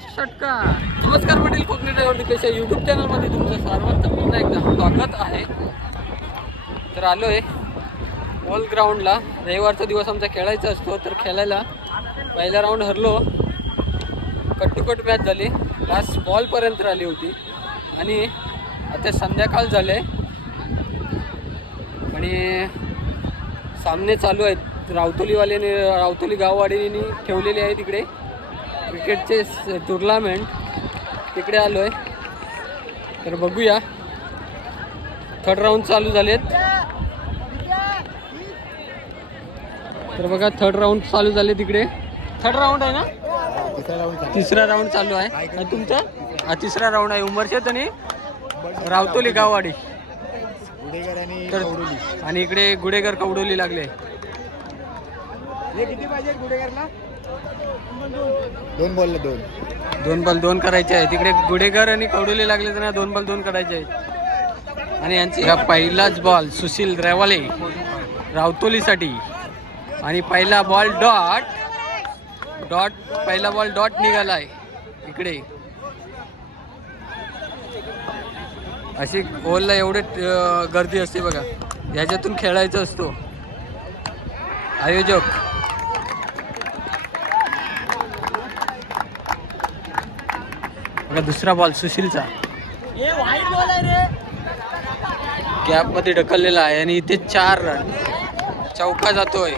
षटकार. नमस्कार मंडळी कोकणी ड्रायव्हर निकेश या चॅनलमध्ये तुमचं सर्वांचं पुन्हा एकदा स्वागत आहे. तर आलो आहे वॉल ग्राउंडला रविवारचा दिवस आमचा खेळायचा असतो तर खेळायला पहिला राऊंड हरलो. कट मॅच झाली. लास्ट बॉलपर्यंत आली होती. आणि आता संध्याकाळ झाले आणि सामने चालू आहेत. रावतोलीवाल्याने रावतोली गाववाडीने ठेवलेले आहे तिकडे क्रिकेटचे टुर्नामेंट तिकडे आलो आहे तर बघूया. थर्ड राऊंड चालू झालेत. तर बघा थर्ड राऊंड चालू झाले तिकडे. थर्ड राऊंड आहे ना? तिसरा राऊंड चालू आहे. तुमचा? हा तिसरा राऊंड आहे. उमरशेत आणि रावतोली गाववाडी. तर आणि इकडे गुडेगर कवडोली लागले. किती पाहिजे गुडेकरला दोन बॉल दोन. दोन बॉल दोन करायचे आहे तिकडे गुडेगर आणि कवडोली लागले त्यांना दोन बॉल दोन करायचे आहेत. आणि यांची हा पहिलाच बॉल सुशील रेवाले रावतोलीसाठी. आणि पहिला बॉल डॉट डॉट पहिला बॉल डॉट निघालाय इकडे. अशी ओलला एवढे गर्दी असते बघा. ह्याच्यातून खेळायचं असतो. आयोजक. बघा दुसरा बॉल सुशीलचा. गॅपमध्ये ढकललेला आहे आणि इथे चार रन चौका जातोय.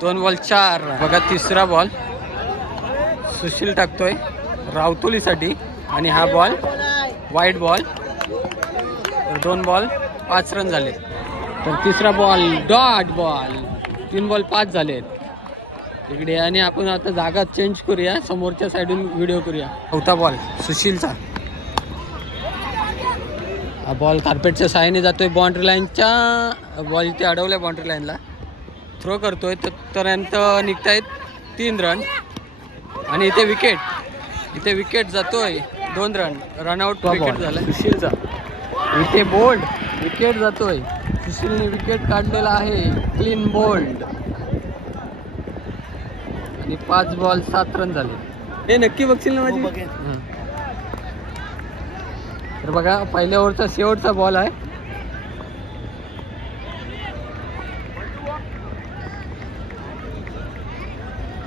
दोन बॉल चार रन बघा तिसरा बॉल सुशील टाकतोय. रावतोलीसाठी. आणि हा बॉल वाईट बॉल तर दोन बॉल पाच रन झाले तर तिसरा बॉल डॉट बॉल तीन बॉल पाच झालेत. इकडे आणि आपण आता जागा चेंज करूया. समोरच्या साईडून व्हिडिओ करूया. चौथा बॉल सुशीलचा. हा बॉल कार्पेटच्या साहाय्याने जातोय बाउंड्री लाईनच्या बॉल इथे अडवल्या बाउंड्री लाईनला थ्रो करतोय. तर पर्यंत निघतायत तीन रन आणि इथे विकेट इथे विकेट जातोय. दोन रन रनआउट विकेट झाला सुशीलचा. इथे बोल्ड विकेट जातोय. सुशीलने विकेट काढलेला आहे. क्लीन बोल्ड आणि पाच बॉल सात रन झाले. हे नक्की बघशील ना माझी? हं. तर बघा पहिल्या ओव्हरचा शेवटचा बॉल आहे.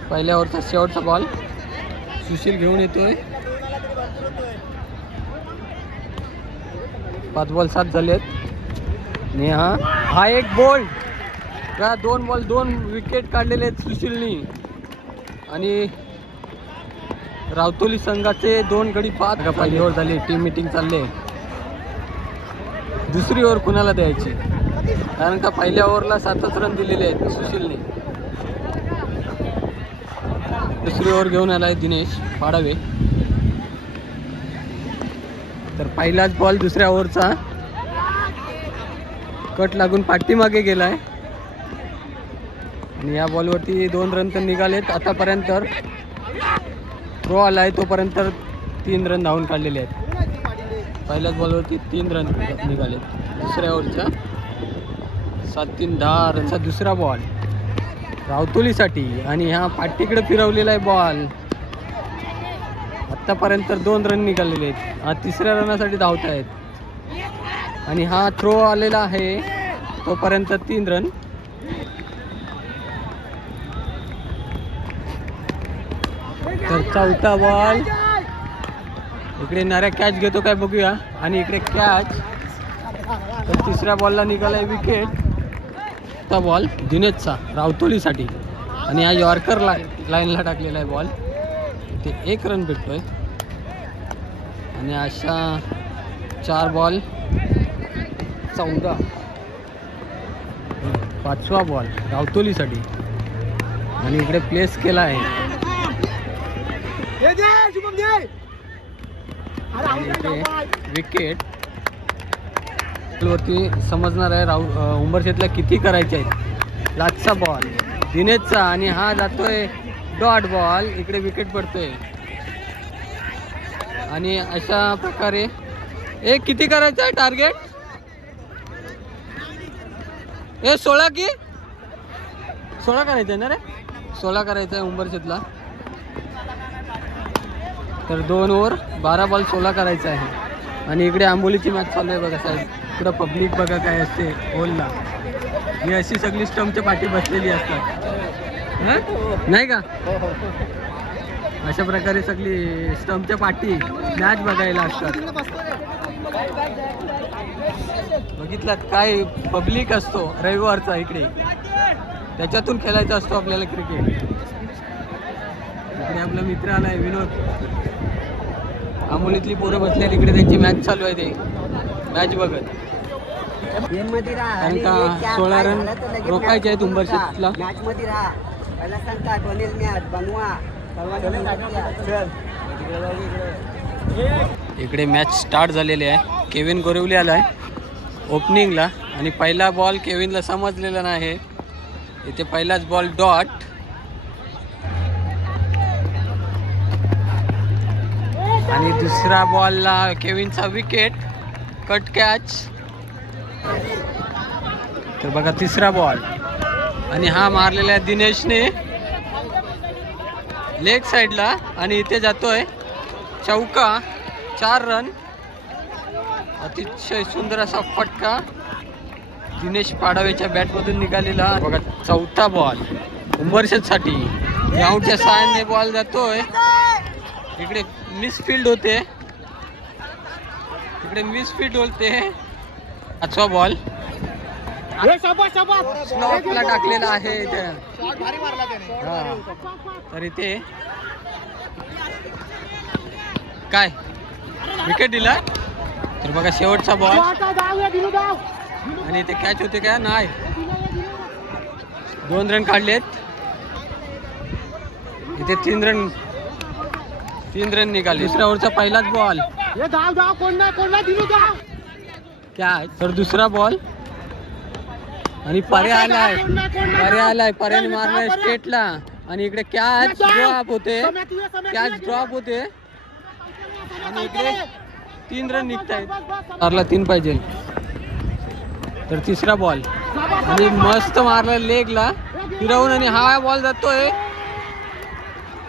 पहिल्या ओव्हरचा शेवटचा बॉल. सुशील घेऊन येतोय. पाच बॉल सात झालेत. आणि हा हा एक बोल्ड का दोन बॉल दोन विकेट काढलेले आहेत सुशीलनी. आणि रावतोली संघाचे दोन गडी पाच पहिली. ओव्हर झाली टीम मिटिंग चालले. दुसरी ओव्हर कुणाला द्यायची? कारण का पहिल्या ओव्हरला सातच रन दिलेले आहेत सुशीलने. दुसरी ओव्हर घेऊन आलाय दिनेश पाडावे. तर पहिलाच बॉल दुसऱ्या ओव्हरचा. कट लागून पाठीमागे गेलाय. आणि या बॉलवरती दोन रन तर निघालेत. आतापर्यंत थ्रो आला आहे तोपर्यंत तीन रन धावून काढलेले आहेत. पहिल्याच बॉलवरती तीन रन निघालेत. दुसऱ्या ओव्हरच्या सात तीन दहा रनचा दुसरा बॉल. रावतोलीसाठी आणि हा पाठीकडे फिरवलेला आहे बॉल. आत्तापर्यंत दोन रन निघालेले आहेत. हा तिसऱ्या रनासाठी धावत आहेत आणि हा थ्रो आलेला आहे. तोपर्यंत तीन रन तर चौथा बॉल इकडे नऱ्या कॅच घेतो काय बघूया. आणि इकडे कॅच तर तिसऱ्या बॉलला निघालाय विकेट चौथा बॉल दिनेशचा रावतोलीसाठी. आणि हा यॉर्कर ला लाईनला टाकलेला आहे बॉल ते एक रन भेटतोय. आणि अशा चार बॉल चौदा. पाचवा बॉल रावतोलीसाठी. आणि इकडे प्लेस केला आहे. विकेट वरती समजणार आहे राहू अं, उंबरशेतला किती करायचे आहेत. लाचचा बॉल दिनेशचा आणि हा जातोय डॉट बॉल इकडे विकेट पडतोय. आणि अशा प्रकारे ए किती करायचं आहे टार्गेट ए सोळा की? सोळा करायचं आहे ना रे? सोळा करायचं आहे उंबरशेतला तर दोन ओव्हर बारा बॉल सोळा करायचा आहे. आणि इकडे आंबोलीची मॅच चालू आहे बघा साहेब. इकडं पब्लिक बघा काय असते होलला ही अशी सगळी स्टंपच्या पाठी बसलेली असतात. नाही का? अशा प्रकारे सगळी स्टंपच्या पाठी मॅच बघायला असतात. बघितलात काय पब्लिक असतो रविवारचा इकडे. त्याच्यातून खेळायचा असतो आपल्याला क्रिकेट इकडे आपला मित्र आलाय विनोद. आंबोलीतली पोरं बसलेली इकडे त्यांची मॅच चालू आहे ते. मॅच बघत. सोळा रन रोखायचे आहेत उंबरशेतला. इकडे मॅच स्टार्ट झालेली आहे. केविन गोरिवली आलाय. ओपनिंगला आणि पहिला बॉल केविनला समजलेला नाही. इथे पहिलाच बॉल डॉट आणि दुसरा बॉलला केविनचा विकेट कट कॅच तर बघा तिसरा बॉल आणि हा मारलेला आहे दिनेशने. लेग साईडला आणि इथे जातोय चौका. चार रन अतिशय सुंदर असा फटका. दिनेश पाडावेच्या बॅटमधून निघालेला. बघा चौथा बॉल उंबरशेसाठी ग्राउंडच्या साहाय्याने बॉल जातोय. इकडे मिसफिल्ड होते. इकडे मिसफिल्ड होते पाचवा बॉल स्लॉटला टाकलेला आहे हा. तर इथे. काय? विकेट दिला? तर बघा शेवटचा बॉल आणि इथे कॅच होते का? नाही. दोन रन काढलेत. इथे तीन रन तीन रन निघाले. दुसऱ्या ओव्हरचा पहिलाच बॉल कॅच तर दुसरा बॉल आणि पर्या आलाय. पर्या आलाय पर्याने मारलाय स्टेटला आणि इकडे कॅच ड्रॉप होते. कॅच ड्रॉप होते. आणि इकडे तीन रन निघत आहेत मारला तीन पाहिजे. तर तिसरा बॉल आणि मस्त मारला लेगला फिरवून आणि हा बॉल जातोय.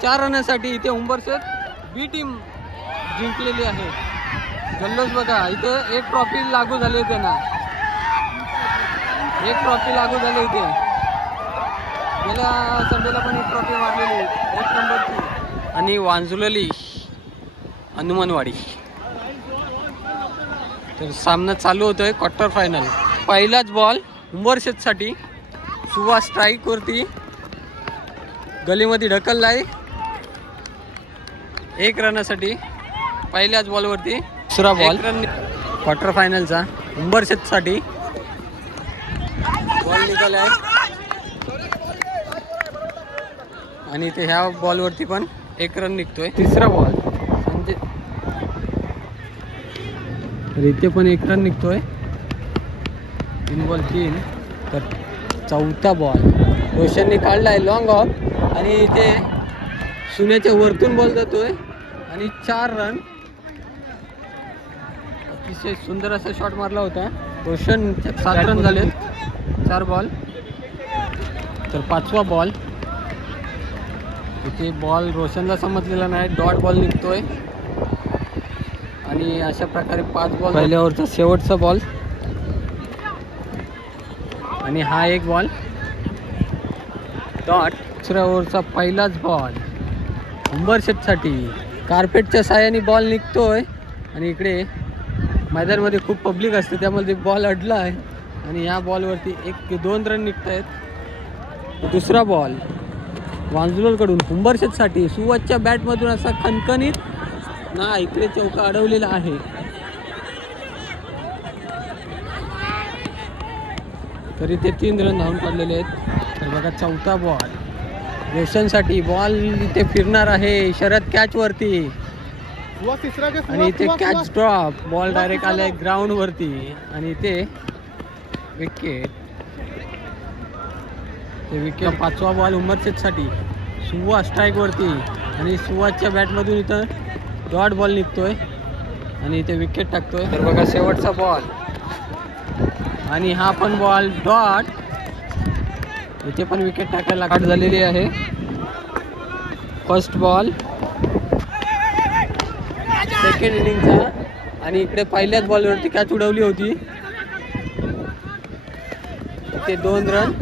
चार रनासाठी इथे उंबरसेत बी टीम जिंकलेली आहे. जल्लोष बघा इथे एक ट्रॉफी लागू झाली त्यांना एक ट्रॉफी लागू झाली इथे गेल्या संडेला पण एक ट्रॉफी मारलेली एक नंबरची. आणि वांजुलेली हनुमानवाडी. तर सामना चालू होतोय क्वार्टर फायनल पहिलाच बॉल उंबरशेतसाठी सुभाष स्ट्राईकवरती गलीमध्ये ढकललाय. एक रनासाठी पहिल्याच बॉलवरती दुसरा बॉल रन क्वार्टर फायनलचा उंबरशेतसाठी बॉल निघालाय आणि इथे ह्या बॉलवरती पण एक रन निघतोय. तिसरा बॉल म्हणजे तर इथे पण एक रन निघतोय. तीन बॉल तीन. तर चौथा बॉल रोशनने काढलाय लॉंग ऑफ आणि इथे सुन्याच्या वरतून बॉल जातोय. आणि चार रन अतिशय सुंदर असा शॉट मारला होता. रोशन सात रन झाले चार बॉल तर पाचवा बॉल इथे बॉल रोशनला समजलेला नाही. डॉट बॉल निघतोय. आणि अशा प्रकारे पाच बॉल पहिल्या ओव्हरचा शेवटचा बॉल आणि हा एक बॉल डॉट दुसऱ्या ओव्हरचा पहिलाच बॉल उंबरशेटसाठी. कार्पेटच्या साह्याने बॉल निघतोय. आणि इकडे मैदानमध्ये खूप पब्लिक असते त्यामध्ये बॉल अडला आहे. आणि या बॉलवरती एक ते दोन रन निघत आहेत दुसरा बॉल वांजुलकडून हुंबरशेतसाठी सुवतच्या बॅटमधून असा खणखणीत ना इकडे चौका अडवलेला आहे. तरी ते तीन रन धावून काढलेले आहेत. तर बघा चौथा बॉल रोशनसाठी बॉल इथे फिरणार आहे शरद कॅच वरती. आणि इथे कॅच ड्रॉप बॉल डायरेक्ट आलाय ग्राउंड वरती. आणि इथे विकेट ते विकेट पाचवा बॉल उमरचेतसाठी सुवा स्ट्राईक वरती. आणि सुवाच्या बॅटमधून इथं डॉट बॉल निघतोय. आणि इथे विकेट टाकतोय. तर बघा शेवटचा बॉल आणि हा पण बॉल डॉट इथे पण विकेट टाकायला काट झालेली आहे. फर्स्ट बॉल सेकंड इनिंगचा आणि इकडे पहिल्याच बॉलवरती कॅच उडवली होती. ते दोन रन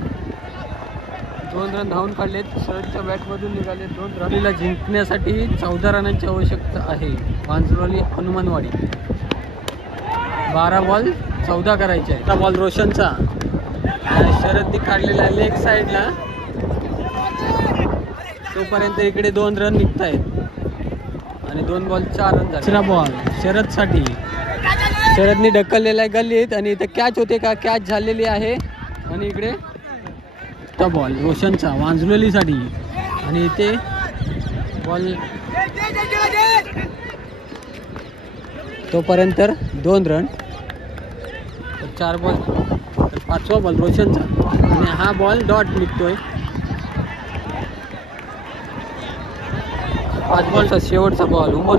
दोन रन धावून काढलेत. शरदच्या बॅटमधून निघाले दोन रनीला जिंकण्यासाठी चौदा रनांची आवश्यकता आहे. वांजरोली हनुमानवाडी. बारा बॉल चौदा करायचे आहे बॉल रोशनचा. आणि शरदनी काढलेला आहे लेग साईडला तोपर्यंत इकडे दोन रन निघत आहेत आणि दोन बॉल चार रन झाले. तिसरा बॉल शरदसाठी. शरदनी ढकललेला आहे गल्लीत आणि इथे कॅच होते का? कॅच झालेली आहे. आणि इकडे तो बॉल रोशनचा वांजलोलीसाठी. आणि इथे बॉल तोपर्यंत दोन रन चार बॉल पाचवा बॉल रोशनचा. आणि हा बॉल डॉट निघतोय. पाच बॉलचा शेवटचा बॉल उमर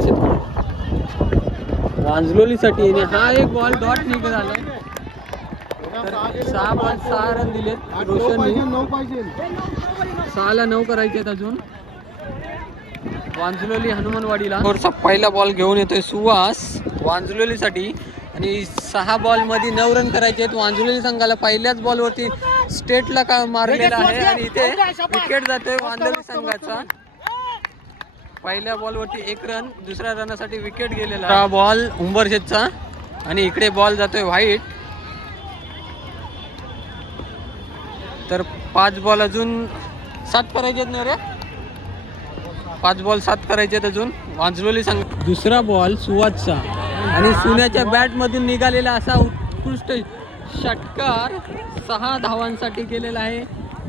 वांजलोलीसाठी आणि हा एक बॉल डॉट निघत आलाय. सहा बॉल सहा रन दिलेत रोशननी. सहाला नऊ करायचे आहेत अजून. वांजलोली हनुमानवाडीला. पहिला बॉल घेऊन येतोय सुवास वांजलोलीसाठी आणि सहा बॉलमध्ये नऊ रन करायचे आहेत. वांजुलोली संघाला पहिल्याच बॉलवरती स्टेटला का मारलेला आहे आणि इथे विकेट जातोय वांजुलोली संघाचा. पहिल्या बॉलवरती एक रन दुसऱ्या रनासाठी विकेट गेलेला हा बॉल उंबरशेतचा आणि इकडे बॉल जातोय व्हाईट. तर पाच बॉल अजून सात करायचे आहेत ना रे? पाच बॉल सात करायचे अजून. वांजलोली सांग दुसरा बॉल सुवाजचा आणि सुन्याच्या बॅटमधून निघालेला असा उत्कृष्ट षटकार सहा धावांसाठी केलेला आहे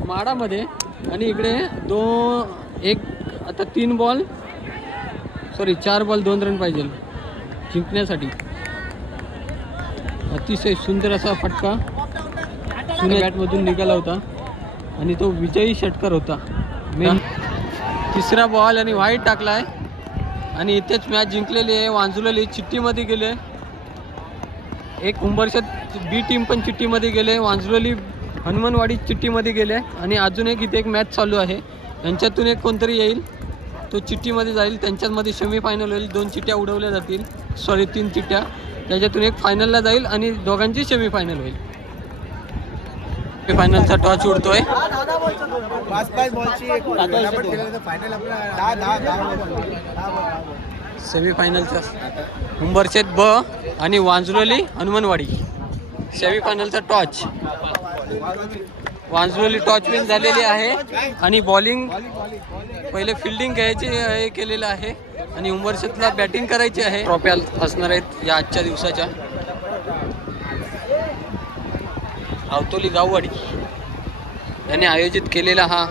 माडामध्ये. आणि इकडे दोन एक आता तीन बॉल. सॉरी चार बॉल दोन रन पाहिजे. जिंकण्यासाठी. अतिशय सुंदर असा फटका सुन्या बॅटमधून निघाला होता. आणि तो विजयी षटकार होता. मेन तिसरा बॉल आणि व्हाईट आहे आणि इथेच मॅच जिंकलेली आहे. वांजुलेली चिठ्ठीमध्ये गेले. एक उंबरशत बी टीम पण चिठ्ठीमध्ये गेले. वांजुलेली हनुमानवाडी चिठ्ठीमध्ये गेले. आणि अजून एक इथे एक मॅच चालू आहे. यांच्यातून एक कोणतरी येईल. तो चिठ्ठीमध्ये जाईल. त्यांच्यामध्ये सेमीफायनल होईल. दोन चिठ्ठ्या उडवल्या जातील. सॉरी तीन चिठ्ठ्या. त्याच्यातून एक फायनलला जाईल आणि दोघांची सेमीफायनल होईल. सेमीफायनलचा टॉच उडतोय. पाच सेमीफायनलचा उंबरशेत ब आणि वांजुलोली हनुमानवाडी. सेमीफायनलचा टॉच वांजुलोली टॉच विन झालेली आहे. आणि बॉलिंग पहिले फिल्डिंग घ्यायची हे केलेलं आहे. आणि उंबरशेतला बॅटिंग करायची आहे. ट्रॉफ्या असणार आहेत या आजच्या दिवसाच्या. आवतोली गाववाडी यांनी आयोजित केलेला हा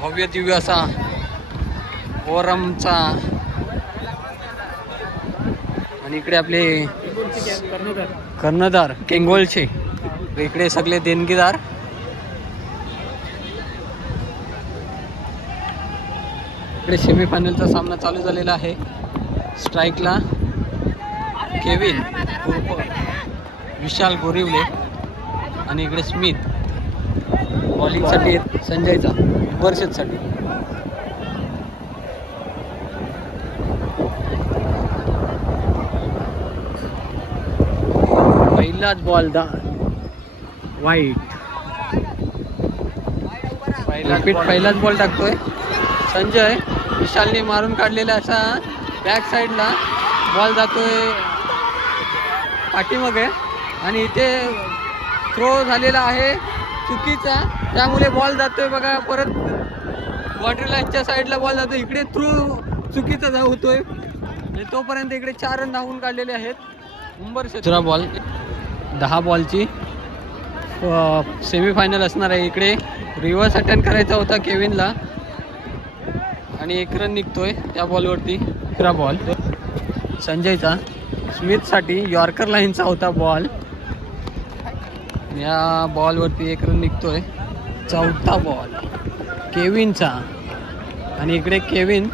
भव्य दिव्य असा ओरमचा आणि इकडे आपले कर्णधार केंगोलचे. इकडे सगळे देणगीदार. इकडे सेमीफायनलचा सामना चालू झालेला आहे. स्ट्राईकला केविन विशाल गोरिवले. आणि इकडे स्मिथ बॉलिंगसाठी संजयचा वर्षदसाठी. पहिलाच बॉल दा वाईट पहिला रिपीट पहिलाच बॉल टाकतोय. संजय विशालने मारून काढलेला असा. बॅक साईडला बॉल जातोय. पाठीमागे. आणि इथे थ्रो झालेला आहे. चुकीचा. त्यामुळे बॉल जातोय बघा. परत वॉटर लाईनच्या साईडला बॉल जातो इकडे थ्रू चुकीचा जा होतोय तोपर्यंत इकडे चार रन धावून काढलेले आहेत. उंबर दुसरा बॉल दहा बॉलची सेमीफायनल असणार आहे इकडे. रिव्हर्स अटेंड करायचा होता केविनला आणि एक रन निघतोय त्या बॉलवरती दुसरा बॉल संजयचा. स्मिथसाठी यॉर्कर लाईनचा होता बॉल या बॉलवरती एक रन निघतोय. चौथा बॉल केविनचा. आणि इकडे केविन.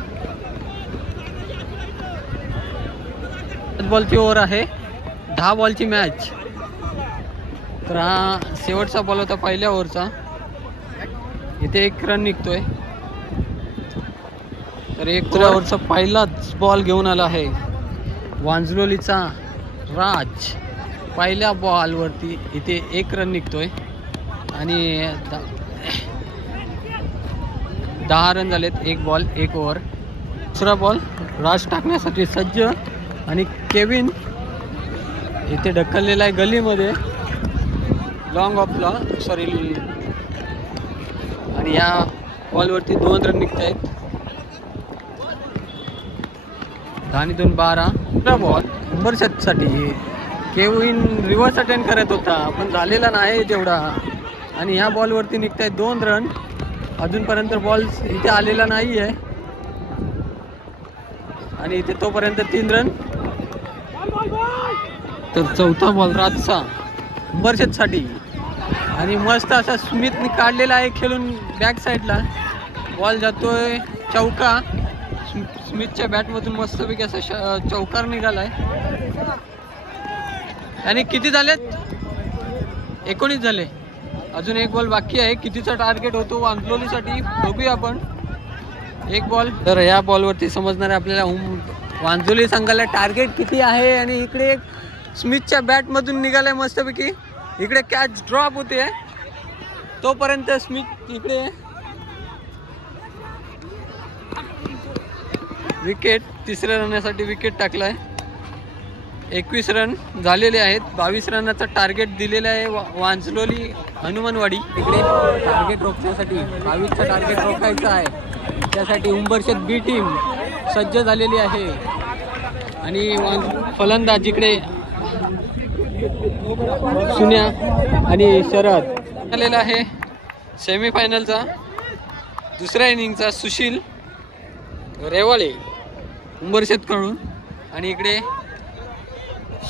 बॉलची ओव्हर आहे. दहा बॉलची मॅच तर हा शेवटचा बॉल होता पहिल्या ओव्हरचा. इथे एक रन निघतोय. तर एक तुऱ्यावरचा पहिलाच बॉल घेऊन आला आहे. वांजलोलीचा राज. पहिल्या बॉलवरती इथे एक रन निघतोय. आणि दहा रन झालेत एक बॉल एक ओव्हर दुसरा बॉल राज टाकण्यासाठी सज्ज आणि केविन इथे ढकललेला आहे गलीमध्ये. लॉंग ऑफला सॉरी आणि या बॉलवरती दोन रन निघत आहेत दहा आणि दोन बारा. बॉल नंबरसाठी. केविन रिव्हर्स अटेंड करत होता. पण झालेला नाही तेवढा. आणि ह्या बॉलवरती निघत आहेत दोन रन. अजूनपर्यंत बॉल इथे आलेला नाही आहे आणि इथे तोपर्यंत तीन रन. तर चौथा बॉल रातचा. साठी आणि मस्त असा स्मिथने काढलेला आहे खेळून बॅक साईडला. बॉल जातोय चौका. स्म- स्मिथच्या बॅटमधून मस्तपैकी असा श- चौकार निघाला आहे आणि किती झालेत? एकोणीस झाले. अजून एक बॉल बाकी आहे. कितीचा टार्गेट होतो वांजलोलीसाठी बघूया आपण. एक बॉल तर या बॉलवरती समजणार आहे आपल्याला हुम वांजोली संघाला टार्गेट किती आहे? आणि इकडे एक स्मिथच्या बॅटमधून निघालाय मस्तपैकी. इकडे कॅच ड्रॉप होते. तोपर्यंत स्मिथ इकडे. विकेट तिसऱ्या रनासाठी विकेट टाकलाय. एकवीस रन झालेले आहेत. बावीस रनाचं टार्गेट दिलेलं आहे वा- हनुमानवाडी. इकडे टार्गेट रोखण्यासाठी बावीसचं टार्गेट रोखायचं आहे. त्यासाठी उंबरशेत बी टीम सज्ज झालेली आहे. आणि वां- फलंदाज इकडे सुन्या आणि शरद. आलेला आहे सेमीफायनलचा दुसऱ्या इनिंगचा सुशील रेवाळे. उंबरशेतकडून. आणि इकडे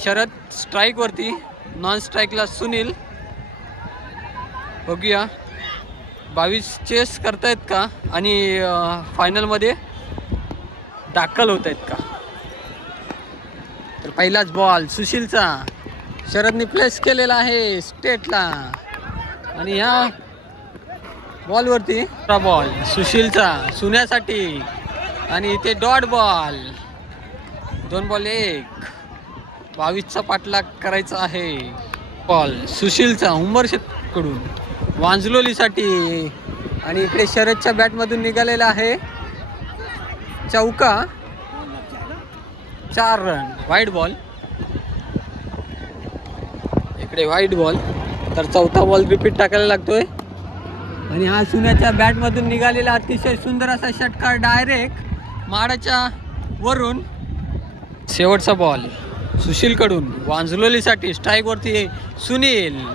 शरद स्ट्राईकवरती नॉन स्ट्राईकला सुनील. बघूया. बावीस चेस करतायत का? आणि फायनलमध्ये दाखल होत आहेत का? तर पहिलाच बॉल सुशीलचा. शरदने प्लेस केलेला आहे स्टेटला आणि ह्या बॉलवरती बॉल सुशीलचा सुन्यासाठी. आणि इथे डॉट बॉल दोन बॉल एक. बावीसचा पाठलाग करायचा आहे. बॉल सुशीलचा उंबरशेतकडून वांजलोलीसाठी. आणि इकडे शरदच्या बॅटमधून निघालेला आहे. चौका. चार रन. वाईट बॉल इकडे वाईट बॉल तर चौथा बॉल रिपीट टाकायला लागतोय. आणि हा सुन्याच्या बॅटमधून निघालेला अतिशय सुंदर असा षटकार डायरेक्ट माडाच्या वरून. शेवटचा बॉल सुशीलकडून. वांजलोलीसाठी स्ट्राईकवरती सुनील.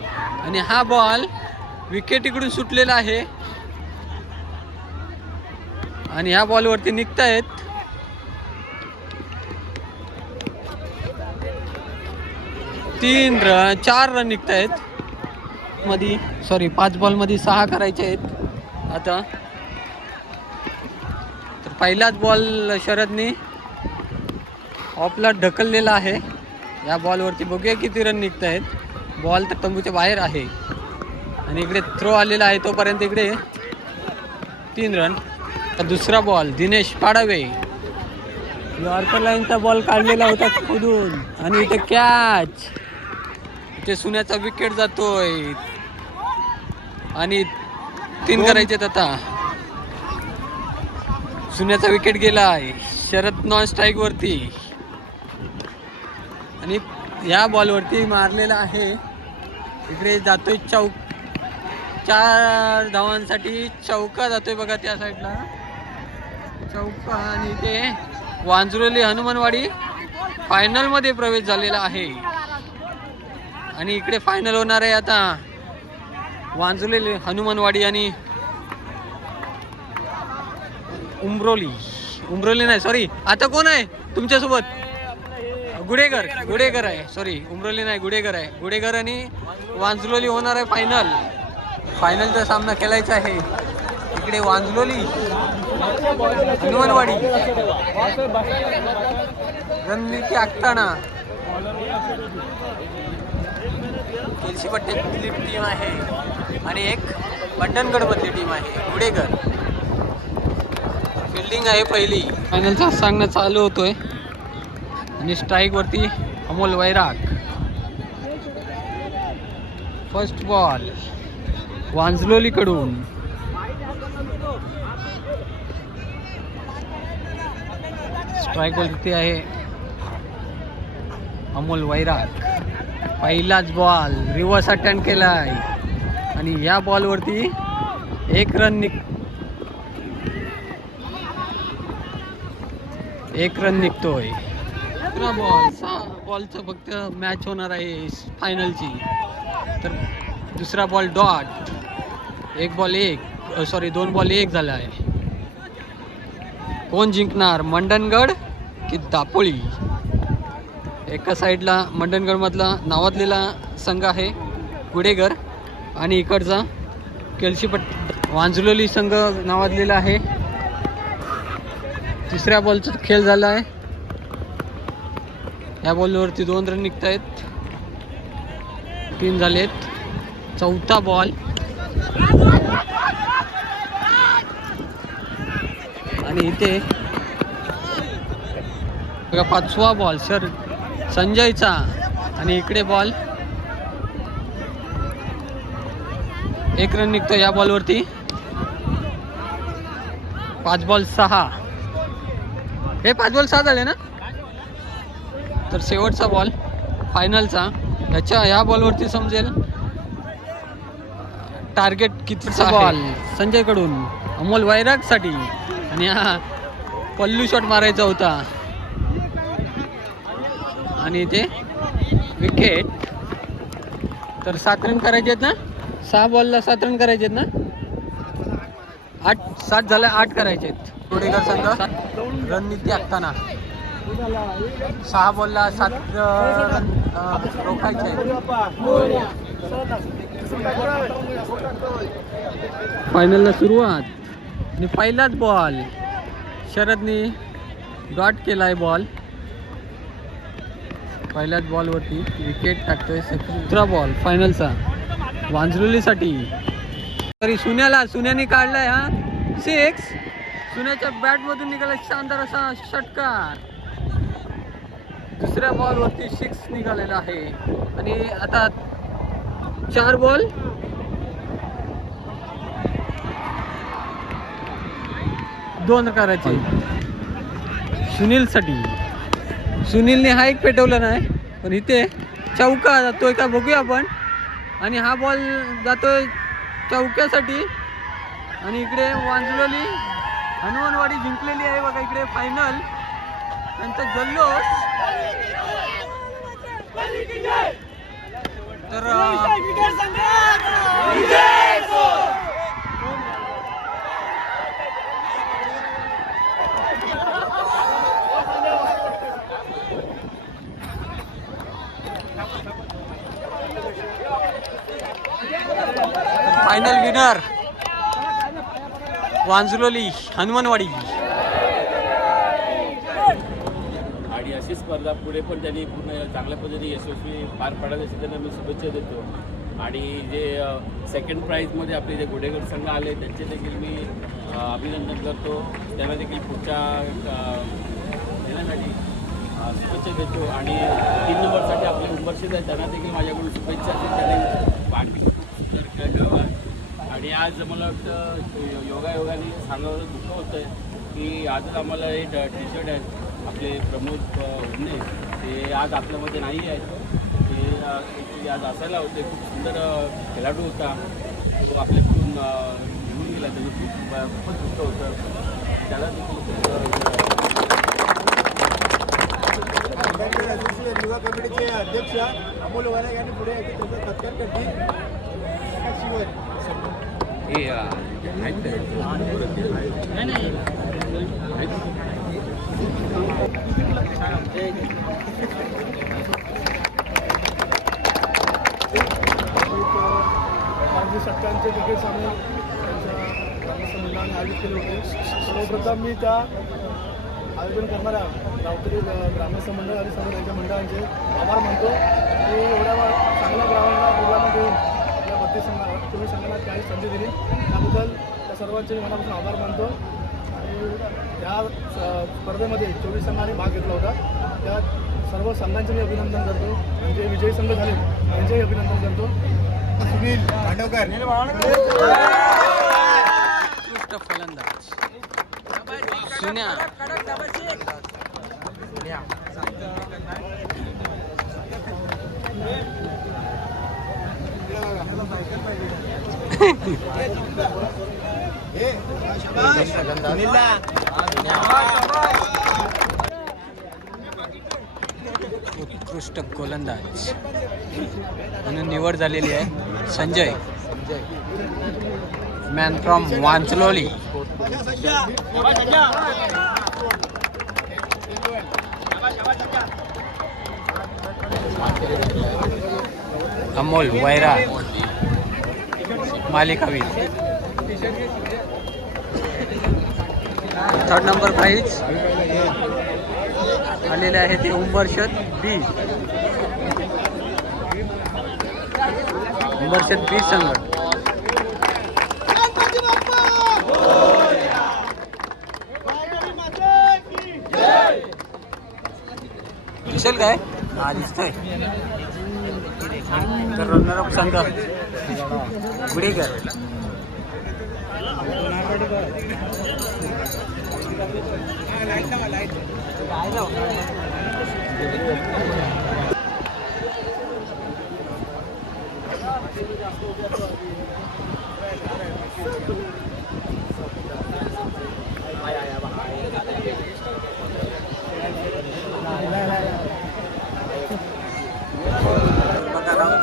आणि हा बॉल विकेटीकडून सुटलेला आहे. आणि ह्या बॉलवरती निघतायत. तीन रन चार रन निघत आहेत मध्ये सॉरी पाच बॉलमध्ये सहा करायचे आहेत. आता. तर पहिलाच बॉल शरदने ऑफला ढकललेला आहे. या बॉलवरती बघूया किती रन निघत आहेत. बॉल तर तंबूच्या बाहेर आहे. आणि इकडे थ्रो आलेला आहे तोपर्यंत इकडे तीन रन दुसरा बॉल दिनेश पाडावे. यॉर्कर लाईनचा बॉल काढलेला होता खोदून. आणि इथे कॅच इथे सुन्याचा विकेट जातोय. आणि तीन करायचे आता. सुन्याचा विकेट गेलाय. शरद नॉन स्ट्राईक वरती. आणि या बॉलवरती मारलेला आहे. इकडे जातोय चौक. चार धावांसाठी चौका जातोय बघा त्या साईडला. चौका आणि ते वांजुरोली हनुमानवाडी फायनलमध्ये प्रवेश झालेला आहे. आणि इकडे फायनल होणार आहे आता वांजुलेली हनुमानवाडी आणि उमरोली. उमरोली नाही सॉरी आता कोण आहे तुमच्यासोबत? गुडेगर गुडेगर आहे. सॉरी उमरोली नाही गुडेगर आहे. गुडेगर आणि वांजलोली होणार आहे फायनल फायनलचा सामना खेळायचा आहे. इकडे वांजलोली हनुमानवाडी. रणनीती आखताना. केलशी पट्ट्यातली टीम आहे. आणि एक बंडनगडमधली टीम आहे. गुडेगर. फिल्डिंग आहे पहिली. फायनलचा सांगणं चालू होतोय. आणि स्ट्राईकवरती अमोल वैराग. First ball वांजलोलीकडून. स्ट्राईक वरती आहे अमोल वैराग. पहिलाच बॉल रिव्हर्स अटेंड केलाय. आणि या बॉलवरती एक रन निघ एक रन निघतोय. दुसरा बॉल सहा बॉलचं फक्त मॅच होणार आहे फायनलची तर दुसरा बॉल डॉट एक बॉल एक. सॉरी दोन बॉल एक झाला आहे. कोण जिंकणार? मंडणगड की दापोळी एका साईडला मंडणगडमधला नावाजलेला संघ आहे गुडेगर. आणि इकडचा केळशीपट वांजलोली संघ नावाजलेला आहे. तिसऱ्या बॉलचा खेळ झाला आहे. या बॉलवरती दोन रन निघत आहेत तीन झालेत. चौथा बॉल. आणि इथे बघा पाचवा बॉल सर संजयचा. आणि इकडे बॉल. एक रन निघतो या बॉलवरती. पाच बॉल सहा. हे पाच बॉल सहा झाले ना? तर शेवटचा बॉल फायनलचा याच्या या बॉलवरती समजेल टार्गेट कितीचा बॉल संजयकडून अमोल वैरागसाठी. आणि हा पल्लू शॉट मारायचा होता. आणि इथे विकेट तर सात रन करायचे आहेत ना? सहा बॉलला सात रन करायचे आहेत ना? आठ सात झाले आठ करायचे आहेत. संघ रणनीती आखताना. सहा बॉलला सात रोखायचे. फायनलला सुरुवात. आणि पहिलाच बॉल शरदनी डॉट केलाय बॉल पहिल्याच बॉलवरती विकेट टाकतोय दुसरा बॉल फायनलचा वांजरुलीसाठी. तरी सुन्याला सुन्याने काढलाय हा. सिक्स सुन्याच्या बॅटमधून निघाला शानदार असा षटकार. दुसऱ्या बॉलवरती सिक्स निघालेला आहे. आणि आता चार बॉल दोन करायचे सुनीलसाठी सुनीलने हा एक पेटवला नाही पण इथे चौका जातोय का बघूया आपण. आणि हा बॉल जातोय चौक्यासाठी. आणि इकडे वांजलोली हनुमानवाडी जिंकलेली आहे बघा इकडे फायनल त्यांचा जल्लोष. तर फायनल विनर वांजुलोली हनुमानवाडी आणि अशी स्पर्धा पुढे पण त्यांनी पूर्ण चांगल्या पद्धतीने यशस्वी पार पाडायला अशी त्यांना मी शुभेच्छा देतो. आणि जे सेकंड प्राईजमध्ये आपले जे गुडेगर संघ आले त्यांचे देखील मी अभिनंदन करतो. त्यांना देखील पुढच्या येण्यासाठी शुभेच्छा देतो. आणि तीन नंबरसाठी आपले उंबरशीत आहेत त्यांना देखील माझ्याकडून शुभेच्छा की त्यांनी पाठी खूप सुंदर खेळ आणि आज मला वाटतं योगायोगाने सांगावं दुःख होतं आहे की आजच आम्हाला हे टी शर्ट आहे आपले प्रमोद हुंडे ते आज आपल्यामध्ये नाही आहेत. ते ॲक्च्युली आज असायला होते. खूप सुंदर खेळाडू होता. तो आपल्याकडून निघून गेला. त्याचं खूप खूपच दुःख होतं. त्याला युवा कमिटीचे अध्यक्ष अमोल वैराग यांनी पुढे त्यांचा सत्कार करतील प्रकाश शिवर हे सामने त्यांच्या आयोजित केले होते. सर्वप्रथम मी त्या आयोजन करणाऱ्या गावकरी ग्रामस्थ मंडळ आणि सर्व त्यांच्या मंडळांचे आभार मानतो. की एवढ्या चांगल्या ग्रामांना टुर्नामेंट देऊन या बत्तीस संघाला तुम्ही संघाला काही संधी दिली. त्याबद्दल त्या सर्वांचे मनापासून आभार मानतो. आणि या स्पर्धेमध्ये चोवीस संघाने भाग घेतला होता. त्या सर्व संघांचे मी अभिनंदन करतो. जे विजयी संघ झाले त्यांचेही अभिनंदन करतो. सुनील भांडवकर. फलंदाज. सुन्या. उत्कृष्ट गोलंदाज. म्हणून निवड झालेली आहे. Sanjay. Man from Vancholi Amol Vaira. मालिकावीर. थर्ड नंबर प्राईज आलेले आहे ते उंबरशद बी उंबरशद बी संघ. दिसेल काय? हा दिसतोय. तर रनरअप संघ. गुडेकर बघा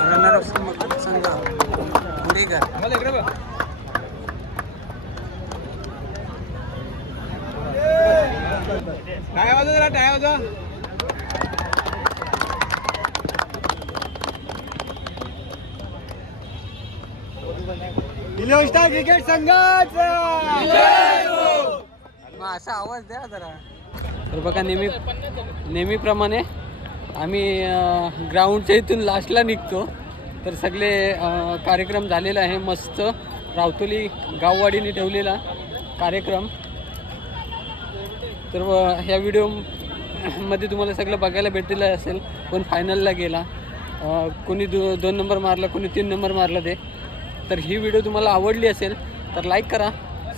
रनरअप संघ संघ गुडेकर काय वाजव जरा काय वाजव निलोष्टा क्रिकेट संघाचा मग असा आवाज द्या जरा. तर बघा नेहमी नेहमीप्रमाणे आम्ही अं, ग्राउंडच्या इथून लास्टला निघतो. तर सगळे अं, कार्यक्रम झालेला आहे. मस्त रावतोली गाववाडीने ठेवलेला कार्यक्रम. तर व- ह्या व्हिडिओमध्ये तुम्हाला सगळं बघायला भेटलेलं असेल कोण फायनलला गेला. कोणी दो दोन नंबर मारला कोणी तीन नंबर मारला ते. तर ही व्हिडिओ तुम्हाला आवडली असेल तर लाईक करा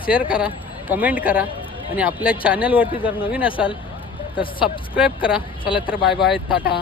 शेअर करा कमेंट करा आणि आपल्या चॅनलवरती जर नवीन असाल तर सबस्क्राईब करा. चला तर बाय बाय टाटा.